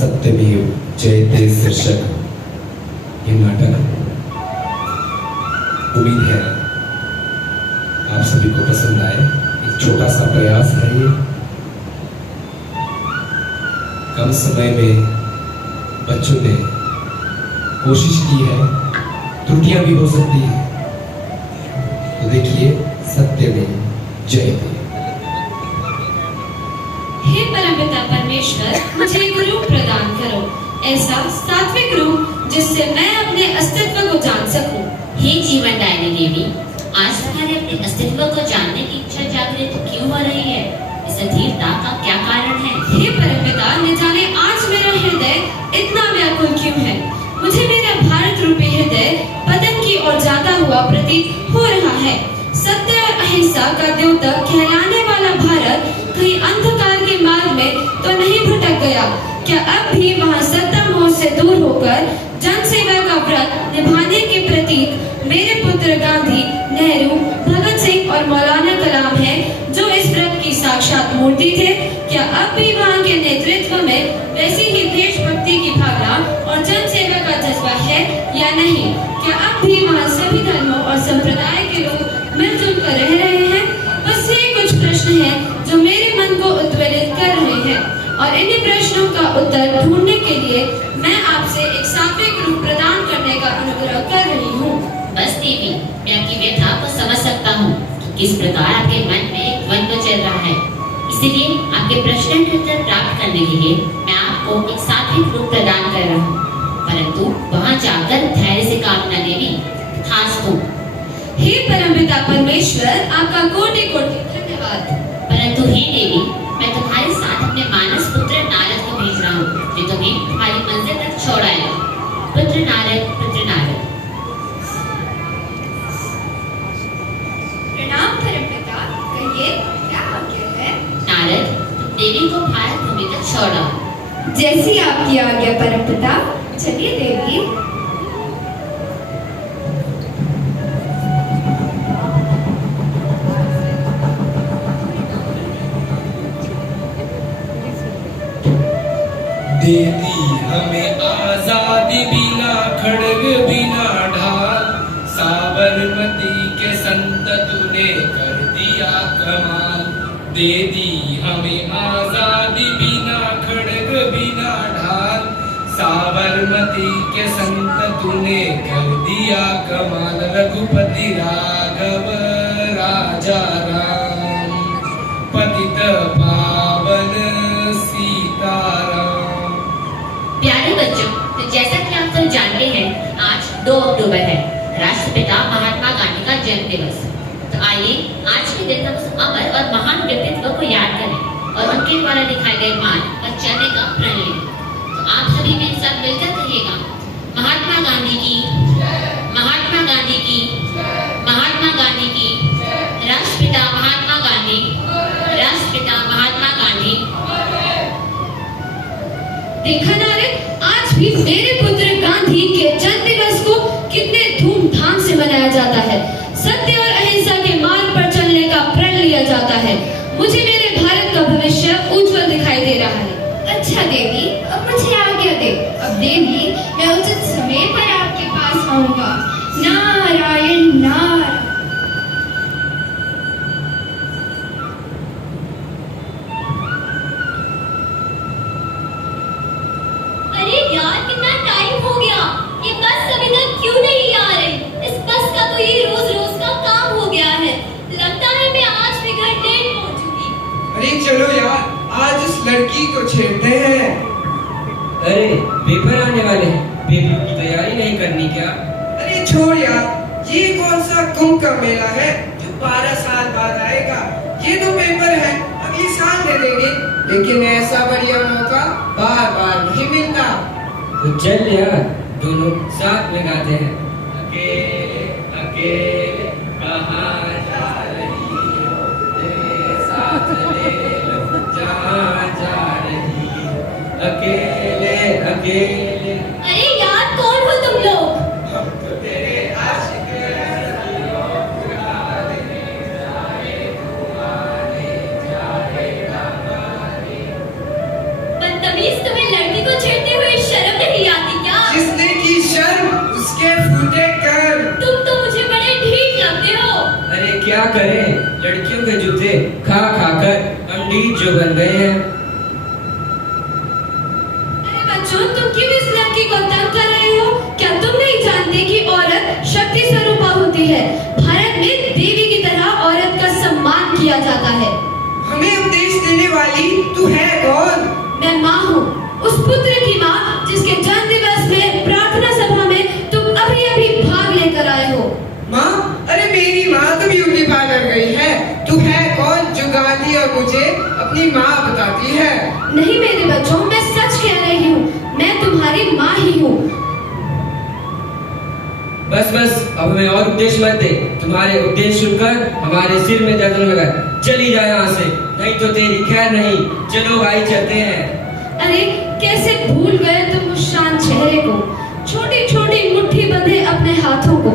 सत्यमेव जयते शीर्षक ये नाटक उम्मीद है आप सभी को पसंद आए। एक छोटा सा प्रयास है ये, कम समय में बच्चों ने कोशिश की है, त्रुटियां भी हो सकती है, तो देखिए सत्यमेव जयते। हे परमपिता परमेश्वर, मुझे एक रूप प्रदान करो, ऐसा सात्विक रूप जिससे मैं अपने अस्तित्व को जान सकूं। हे जीवनदायिनी देवी, आज तुम्हारे अपने अस्तित्व को जानने की इच्छा जागृत क्यों हो रही है? इस अधीरता का क्या कारण है? हे परमपिता, न जाने आज मेरा हृदय इतना व्याकुल क्यों है। मुझे मेरा भारत रूपी हृदय पतन की ओर जाता हुआ प्रतीत हो रहा है। सत्य और अहिंसा का द्योतक कहलाने वाला भारत कहीं अंधकार के मार्ग में तो नहीं भटक गया? क्या अब भी वहाँ सत्ता मोह से दूर होकर जनसेवा का व्रत निभाने के प्रतीक मेरे पुत्र गांधी, नेहरू, भगत सिंह और मौलाना कलाम हैं, जो इस व्रत की साक्षात मूर्ति थे? क्या अब भी वहाँ के नेतृत्व में वैसी ही देशभक्ति की भावना और जनसेवा का जज्बा है या नहीं? क्या अब भी वहाँ सभी धर्मों और संप्रदाय के लोग मिलजुल कर रह रहे हैं? बस ये कुछ प्रश्न हैं जो मेरे मन को उद्वेलित कर रहे हैं, और इन्हीं प्रश्नों का उत्तर ढूंढने के लिए मैं आपसे एक सात्विक रूप प्रदान करने का अनुग्रह कर रही हूँ। बस देवी, मैं आपकी व्यथा को समझ सकता हूँ कि किस प्रकार आपके मन में एक द्वंद्व चल रहा है। इसलिए आपके प्रश्न के उत्तर प्राप्त करने के लिए मैं आपको एक सात्विक रूप प्रदान कर रहा हूँ, परंतु वहाँ जाकर धैर्य से काम न देवी, तथास्तु। हे परमपिता परमेश्वर, आपका कोटि कोटि धन्यवाद। परंतु हे देवी, मैं तुम्हारे साथ अपने मानस पुत्र नारद को भेज रहा हूँ, जो तुम्हें तुम्हारी मंजिल तक छोड़ आएगा। पुत्र नारद, पुत्र नारद। प्रणाम परमपिता, कहिए क्या आज्ञा है? नारद, तुम देवी को भारत भूमि तक छोड़ आओ। जैसी आपकी आज्ञा परमपिता। चलिए देवी। दे दी हमें आजादी बिना खड़ग बिना ढाल, साबरमती के संत तूने कर दिया कमाल। दे दी हमें आजादी बिना खड़ग बिना ढाल, साबरमती के संत तूने कर दिया कमाल। रघुपति राघव राजा राम, पतित पावन सीताराम। प्यारे बच्चों, तो जैसा कि आप सब जानते हैं, आज 2 अक्टूबर है, राष्ट्रपिता महात्मा गांधी का जन्म दिवस। तो आइए आज के दिन हम उस अमर और महान व्यक्तित्व को याद करें और उनके द्वारा दिखाए गए मार्ग पर चलने का प्रण लें। तो आप सभी मेरे साथ मिलकर कहिएगा, महात्मा गांधी की, महात्मा गांधी की, महात्मा गांधी की, राष्ट्रपिता महात्मा गांधी, राष्ट्रपिता महात्मा गांधी। देखा नारद, आज भी मेरे पुत्र गांधी के जन्म दिवस को कितने धूमधाम से मनाया जाता है। सत्य और अहिंसा के मार्ग पर चलने का प्रण लिया जाता है। मुझे मेरे भारत का भविष्य उज्जवल दिखाई दे रहा है। अच्छा देवी, अब मुझे आज्ञा दे। अब देवी, मैं उचित समय पर आपके पास आऊंगा। नारायण नारायण। यार, कितना टाइम हो गया, ये बस अभी तक क्यों नहीं आ रही? इस बस का तो ये रोज का काम हो गया है। लगता है मैं आज भी घर लेट पहुंचूंगी। अरे चलो यार, आज इस लड़की को छेड़ते हैं। अरे पेपर आने वाले हैं, पेपर की तैयारी नहीं करनी क्या? अरे छोड़ यार, ये कौन सा कुंभ का मेला है जो 12 साल बाद आएगा? ये तो पेपर है, अगले साल दे देंगे, लेकिन ऐसा बढ़िया मौका बार बार नहीं मिलता। तो चल यार, दोनों साथ में गाते हैं। अकेले अकेले कहाँ जा रही हो, तेरे साथ ले लो जहाँ जा रही हो। अकेले अकेले। अरे यार, कौन हो तुम लोग? हम तो तेरे आशिक हैं, बदतमीज, तुम्हें लड़की को छेड़ करें, लड़कियों के जूते खा खा कर हम ढीठ जो बन गए हैं। अरे बच्चों, तुम क्यों इस लड़की को तंग कर रहे हो? क्या तुम नहीं जानते कि औरत शक्ति स्वरूपा होती है? भारत में देवी की तरह औरत का सम्मान किया जाता है। हमें उपदेश देने वाली तू है कौन? मैं माँ हूँ, उस पुत्र की माँ जिसके जन्म दिवस में प्रार्थना सभा में तुम अभी अभी भाग लेकर आए हो। माँ, अरे मेरी माँ तो ब्यूटी पार्लर गई है। तू है कौन जो गांधी और मुझे अपनी माँ बताती है? नहीं मेरे बच्चों, मैं सच कह रही हूँ, मैं तुम्हारी माँ ही हूँ। बस बस, अब हमें और उपदेश मत दे। तुम्हारे उपदेश सुनकर हमारे सिर में दर्द होने लगा। चली जा यहाँ से, नहीं तो तेरी खैर नहीं। चलो भाई, चलते हैं। अरे कैसे भूल गए तुम उस शांत चेहरे को, छोटी छोटी मुट्ठी बंधे अपने हाथों को,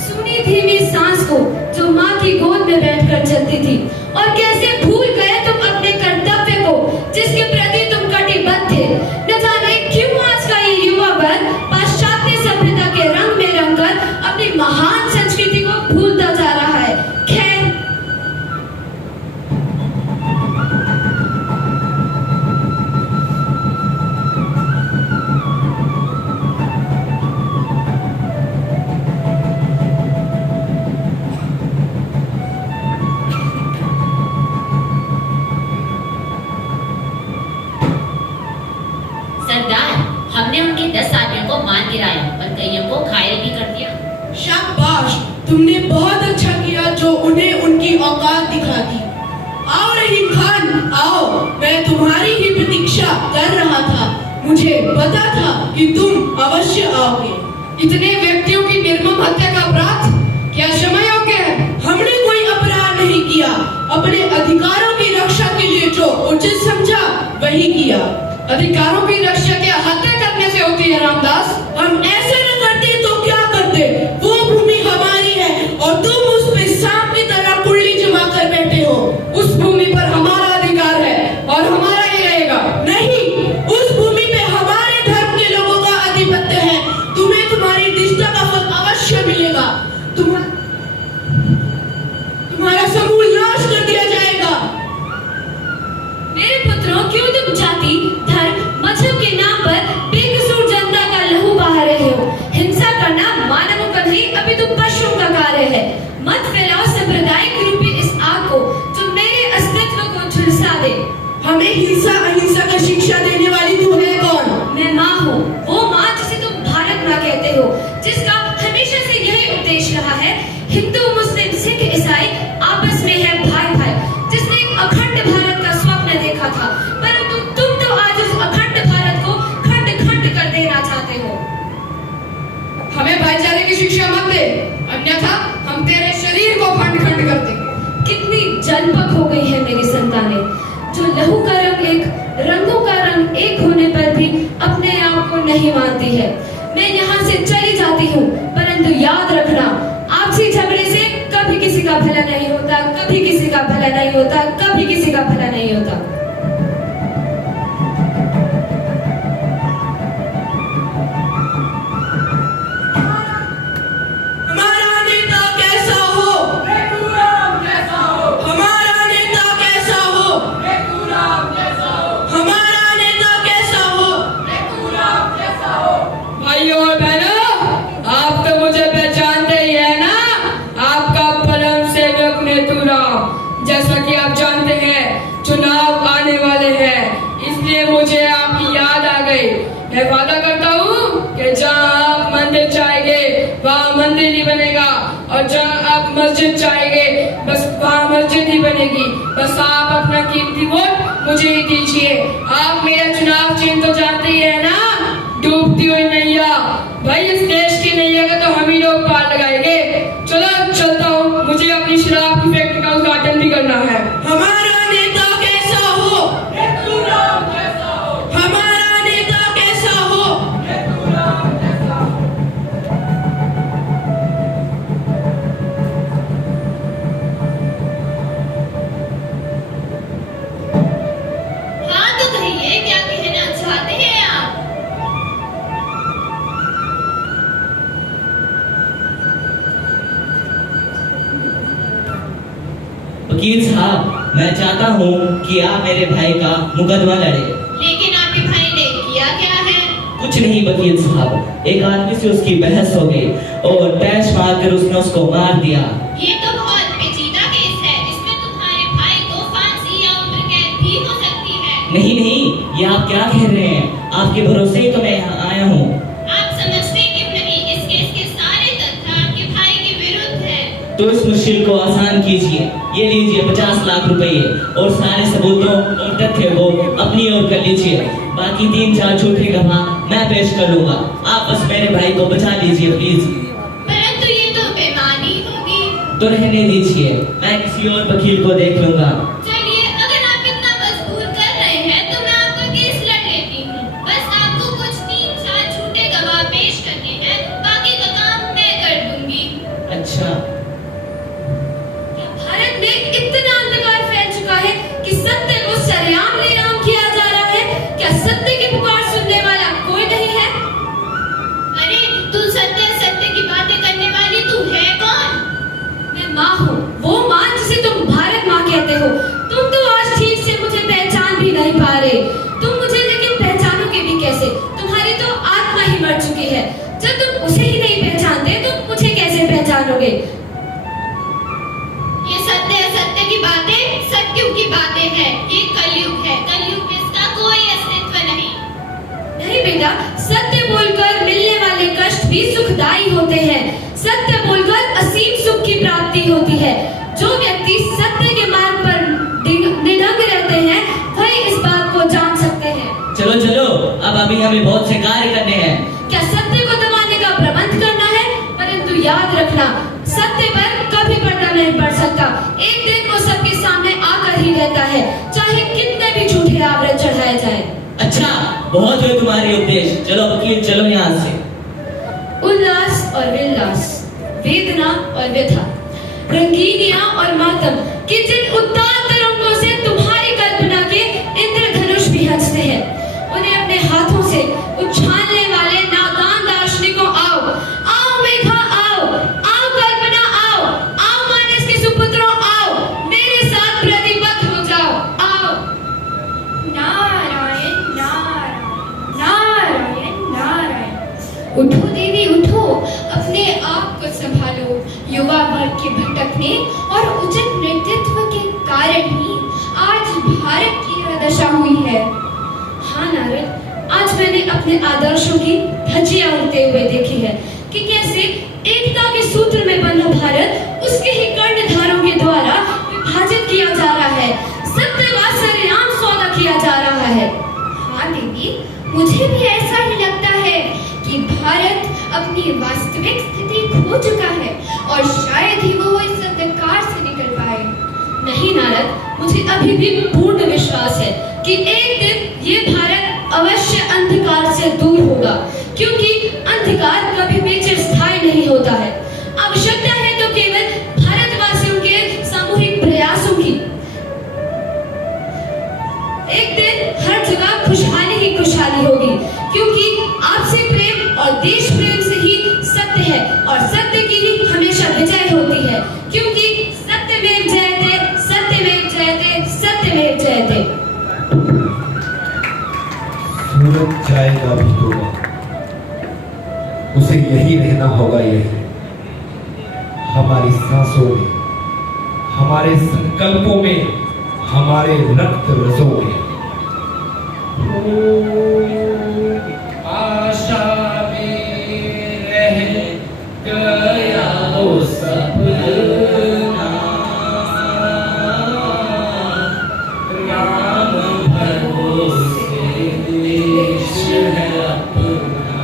सुनी धीमी सांस को जो माँ की गोद में बैठकर चलती थी। और कैसे भूल गए तुम अपने कर्तव्य को जिसके प्रति तुम कटिबद्ध थे। न जाने क्यों आज का ये युवा वर्ग पाश्चात्य सभ्यता के रंग में रंगकर अपनी महान संस्कृति को भूलता जा रहा है। खैर, सरदार, हमने उनके 10 आदमियों को मार गिराया और कईयों को घायल भी कर दिया। शाबाश, तुमने बहुत अच्छा किया जो उन्हें उनकी औकात दिखा दी। आओ रहीम खान, आओ, मैं तुम्हारी ही प्रतीक्षा कर रहा था। मुझे पता था कि तुम अवश्य आओगे। इतने व्यक्तियों की निर्मम हत्या का अपराध क्या क्षमा योग्य है? हमने कोई अपराध नहीं किया। अपने अधिकारों की रक्षा के लिए जो उचित समझा वही किया। अधिकारों की रक्षा क्या हत्या करने से होती है रामदास? हम ऐसे न करते तो क्या करते? वो भूमि हमारी है और तुम उस पे सांप की तरह कुंडली जमा कर बैठे हो। उस भूमि पर हमारा अधिकार है और हमारा ही रहेगा। नहीं, उस भूमि पे हमारे धर्म के लोगों का आधिपत्य है। तुम्हें तुम्हारी निष्ठा का फल अवश्य मिलेगा। तुम्हारा समूल नाश कर दिया जाएगा। मेरे पुत्रों, क्यों तुम जाति, धर्म, मजहब के नाम पर बेकसूर जनता का लहू बहा रहे हो? हिंसा करना मानवों का नहीं, अभी तो पशुओं का कार्य है। मत फैलाओ सांप्रदायिक रूपी इस आग को जो मेरे अस्तित्व को झुलसा दे। हमें हिंसा अहिंसा का शिक्षा देने वाली तू है कौन? मैं माँ हूँ, वो माँ जिसे तुम भारत माँ कहते हो, जिसका हमेशा से यही उपदेश रहा है, हिंदू मुस्लिम सिख ईसाई आपस में है भाई भाई, जिसने एक अखंड भारत का स्वप्न देखा था। परंतु तुम तो आज उस अखंड भारत को खंड खंड कर देना चाहते हो। हमें भाईचारे की शिक्षा मत दे, अन्यथा हम तेरे शरीर को खंड खंड कर देंगे। कितनी जलपक हो गई है मेरी संतानें, जो लहू का रंग एक, रंगों का रंग एक होने पर भी अपने आप को नहीं मानती है। मैं यहाँ से चली जाती हूँ, परंतु याद रखना, आपसी झगड़े से कभी किसी का भला नहीं होता, कभी किसी का भला नहीं होता, कभी किसी का भला नहीं होता। हमारा नेता कैसा हो? हमारा नेता कैसा हो? हमारा नेता कैसा हो? भाइयों और बहनों, आप तो मुझे पहचानते ही है ना? आपका परम सेवक नेतूराम। जैसा कि आप जानते हैं, चुनाव आने वाले हैं, इसलिए मुझे आपकी याद आ गई। मैं वादा करता हूँ कि जहाँ आप मंदिर चाहेंगे वहाँ मंदिर ही बनेगा, और जहाँ आप मस्जिद चाहेंगे बस वहाँ मस्जिद ही बनेगी। बस आप अपना कीमती वोट मुझे ही दीजिए। आप मेरा चुनाव चिन्ह तो जानते ही है ना? डूबती हुई नैया। भाई, इस देश की नैया का तो हम ही लोग पार लगाएंगे। चलो चलता हूँ, मुझे अपनी शराब की फैक्ट्री का उद्घाटन भी करना है। हमारा नेता कैसा हो? हमारा नेता कैसा हो? हाँ तो कहिए, क्या कहना चाहते हैं आप? वकील साहब, मैं चाहता हूँ कि आप मेरे भाई का मुकदमा लड़े। लेकिन आपके भाई ने किया क्या है? कुछ नहीं वकील साहब, एक आदमी से उसकी बहस हो गई और टैच मारकर उसने उसको मार दिया। ये तो बहुत पेचीदा केस है। इसमें तुम्हारे भाई को फांसी या उम्र कैद भी हो सकती है। नहीं नहीं, ये आप क्या कह रहे हैं? आपके भरोसे ही तो मैं यहाँ आया हूँ। आप समझते क्यों नहीं? इस केस के सारे तथ्य आपके भाई के विरुद्ध हैं। तो इस मुश्किल को आसान कीजिए। ये लीजिए 50 लाख रुपए और सारे सबूतों और तथ्य को अपनी ओर कर लीजिए। बाकी 3-4 झूठे गवाह मैं पेश कर लूंगा। आप बस मेरे भाई को बचा लीजिए प्लीज। परंतु ये तो बेईमानी होगी। तो रहने दीजिए, मैं किसी और वकील को देख लूंगा। चलिए, अगर आप इतना मजबूर कर रहे हैं तो मैं आपका केस लड़ लेती हूँ। बस आपको कुछ 3-4 झूठे गवाह पेश करने हैं, बाकी का काम मैं कर दूंगी। अच्छा, भारत में इतना अंधकार फैल चुका है कि सत्य को सरेआम नीलाम किया जा रहा है। क्या सत्य की पुकार सुनने वाला कोई नहीं है? अरे, तू सत्य की बातें करने वाली तू है कौन? मैं माँ हूँ, वो माँ जिसे तुम भारत माँ कहते हो। तुम तो आज ठीक से मुझे पहचान भी नहीं पा रहे। तुम मुझे लेकिन पहचानोगे भी कैसे? तुम्हारी तो आत्मा ही मर चुकी है। जब तुम उसे ही नहीं पहचानते तो मुझे कैसे पहचानोगे? ये सत्य की बातें सत्युग की बातें हैं। ये कलयुग है। कलयुग में इसका कोई अस्तित्व नहीं। नहीं बेटा, सत्य बोलकर मिलने वाले कष्ट भी सुखदायी होते हैं। सत्य बोलकर असीम सुख की प्राप्ति होती है। जो व्यक्ति सत्य के मार्ग पर निडंग रहते हैं वही इस बात को जान सकते हैं। चलो चलो, अब अभी हमें बहुत से कार्य करने हैं। क्या सत्य को दबाने का प्रबंध करना है? परंतु याद रखना, सत्य पर कभी पर्दा नहीं पड़ सकता। एक दिन वो सबके सामने आकर ही रहता है, चाहे कितने भी झूठे आवरण चढ़ाए जाए। अच्छा, बहुत हुए तुम्हारे उपदेश। चलो वकील, चलो यहाँ से। उल्लास और विलास, वेदना और व्यथा, रंगीनियां और मातम कि जिन उद्दार तरंगों से तुम्हारी कल्पना के इंद्रधनुष भी हंसते हैं, उन्हें अपने हाथों से उछालने वाले नादान दार्शनिकों, आओ आओ मेघा, आओ आओ कल्पना, आओ आओ मानस के सुपुत्रों, आओ मेरे साथ प्रतिबद्ध हो जाओ। आओ। नारायण नारायण नारायण नारायण। उठो देवी उठो, अपने आप को संभालो। युवा वर्ग के भटकने और उचित नेतृत्व के कारण ही आज भारत की यह दशा हुई है। हाँ नारद, आज मैंने अपने आदर्शों की धज्जियां उड़ते हुए देखी है कि कैसे एकता के सूत्र में बंधा भारत उसके ही कर्णधारों के द्वारा विभाजित किया जा रहा है। सत्य का सरेआम सौदा किया जा रहा है। हाँ देवी, मुझे भी ऐसा ही लगता है कि भारत अपनी वास्तविक स्थिति खो चुका है और शायद ही वो इस अंधकार से निकल पाए। नहीं नारद, मुझे अभी भी पूर्ण विश्वास है कि एक दिन ये भारत अवश्य अंधकार से दूर होगा, क्योंकि अंधकार कभी भी चिरस्थायी नहीं होता है। आवश्यकता है तो केवल भारतवासियों के सामूहिक प्रयासों की। एक दिन हर जगह खुशहाली ही खुशहाली होगी, क्योंकि आपसे प्रेम और देश प्रेम से ही सत्य है और सत्य की ही हमेशा विजय होती है, क्योंकि सत्यमेव जयते सत्यमेव जयते सत्यमेव जयते। सूरज जाएगा भी होगा, उसे यही रहना होगा। यही हमारी सांसों में, हमारे संकल्पों में, हमारे रक्त रसों में। आशा में रह गया वो सपना, राम भरोसे देश है अपना,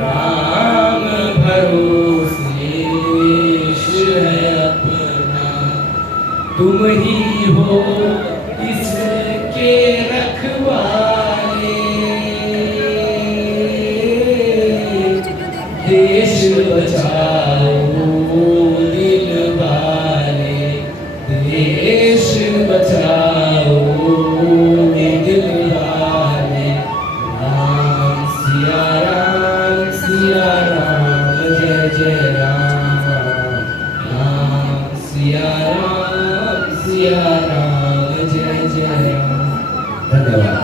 राम भरोसे देश है अपना। तुम ही हो इसके रखवाले, देश बचाओ दिल वाले, देश बचाओ दिल वाले। राम सिया राम, जय जय राम, राम सिया राम, धन्यवाद।